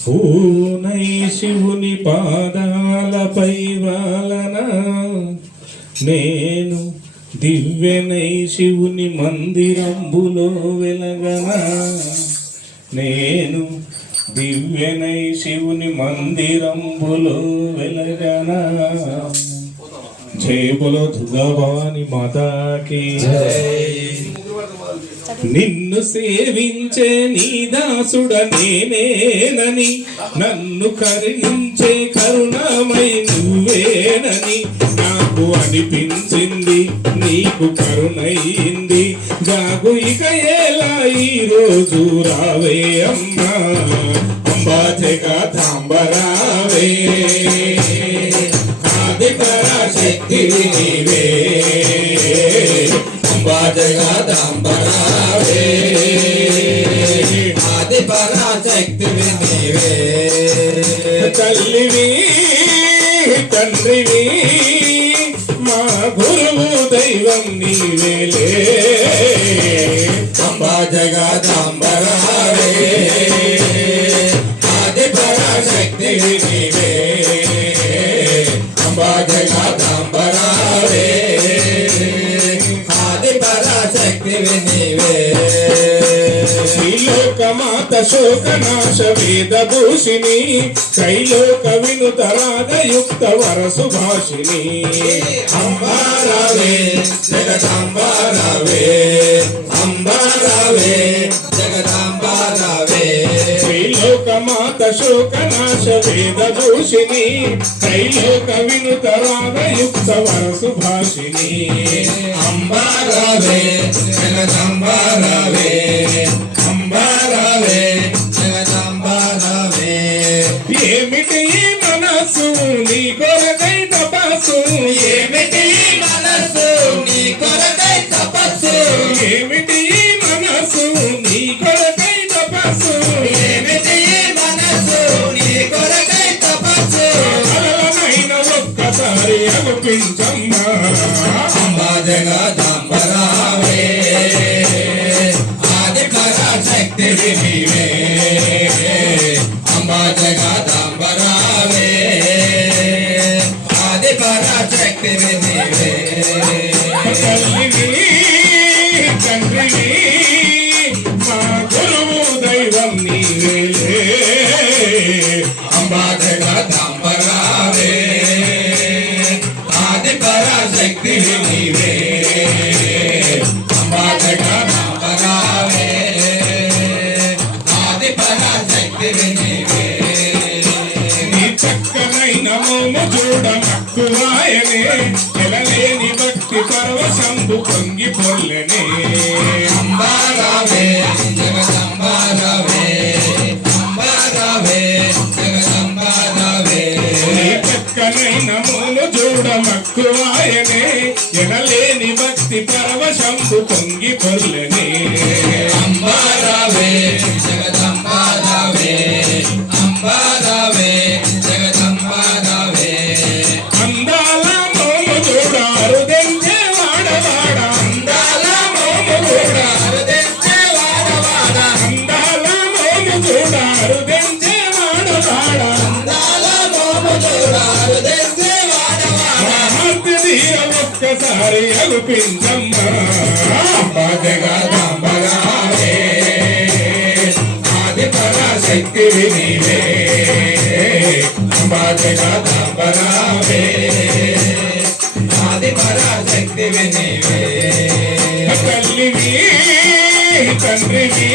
పూనై శివుని పాదాలపై వాలన నేను దివ్యనై శివుని మందిరంబులో వెలగనా నేను దివ్యనై శివుని మందిరంబులో వెలగనా జై బోలో దుర్గా భవాని మాతాకి నిన్ను సేవించే నీ దాసుడ నేనేనని నన్ను కరుణించే కరుణమై నువ్వేనని నాకు అనిపించింది నీకు కరుణయింది జాగు ఇక ఎలా ఈరోజు రావే అమ్మా అంబా జగదాంబరావే ఆది పరాశక్తి నీవే అంబా జగదాంబరావే ఆది పరాశక్తి నీవే తల్లివి తండ్రివి మా గురువు దైవం నీవేలే అంబా జగదాంబరావే ఆది పరాశక్తి నీవే అంబా జగదాంబరావే ఆది పరాశక్తి నీవే శ్రీలోకమాత శోకనాశ వేదభూషిణి కైలోక వినుత రాగయుక్త వరసుభాషిణి అంబారావే జగదాంబారావే అంబారావే జగదాంబారావే శ్రీలోకమాత శోకనాశ వేదభూషిణి కైలోక వినుత రాగయుక్త వరసుభాషిని అంబారావే జగదాంబారావే అంబారావే జగదాంబారావే ఏమిటి మనసు నీ కొరకై తపస్సు ఏమిటి మనసు నీ కొరకై తపస్సు ఏమిటి మనసు నీ కొరకై తపస్సు ఏమిటి మనసు నీ కొరకై తపస్సు అలలనైన ఒక్కసారి అగుపించమ్మా అంబా జగదాంబరావే ఆది పరాశక్తివి నీవే అంబా జగదాంబరావే ఆది పరాశక్తివి నీవే తల్లివి తండ్రివి మా గురువు దైవం నీవేలే అంబా జగదాంబరావే ఆది పరాశక్తివి నీవే అంబా జగదాంబరావే ఆది పరాశక్తివి నీవే నీ చక్కనైన మోము చూడ మక్కువాయనే ఎలలేని భక్తి పరవశంబు పొంగి పొల్లెనే అంబారావే జగదంబారావే అంబారావే జగదంబారావే నీ చక్కనైన మోము చూడ మక్కువాయనే ఎనలేని భక్తి పరవశంబు పొంగి పొల్లెనే అంబారావే జగదంబారావే అంబారావే జగదంబారావే అందాల మోము చూడ అరుదెంచే వాడవాడ అందాల మోము చూడ అరుదెంచే వాడవాడ అందాల మోము చూడ అరుదెంచే వాడవాడ అందాల మోము చూడ అరుదెంచే ఒక్కసారి అగుపించమ్మా అంబా జగదాంబరావే ఆది పరాశక్తివి నీవే అంబా జగదాంబరావే ఆది పరాశక్తివి నీవే తల్లివి తండ్రివి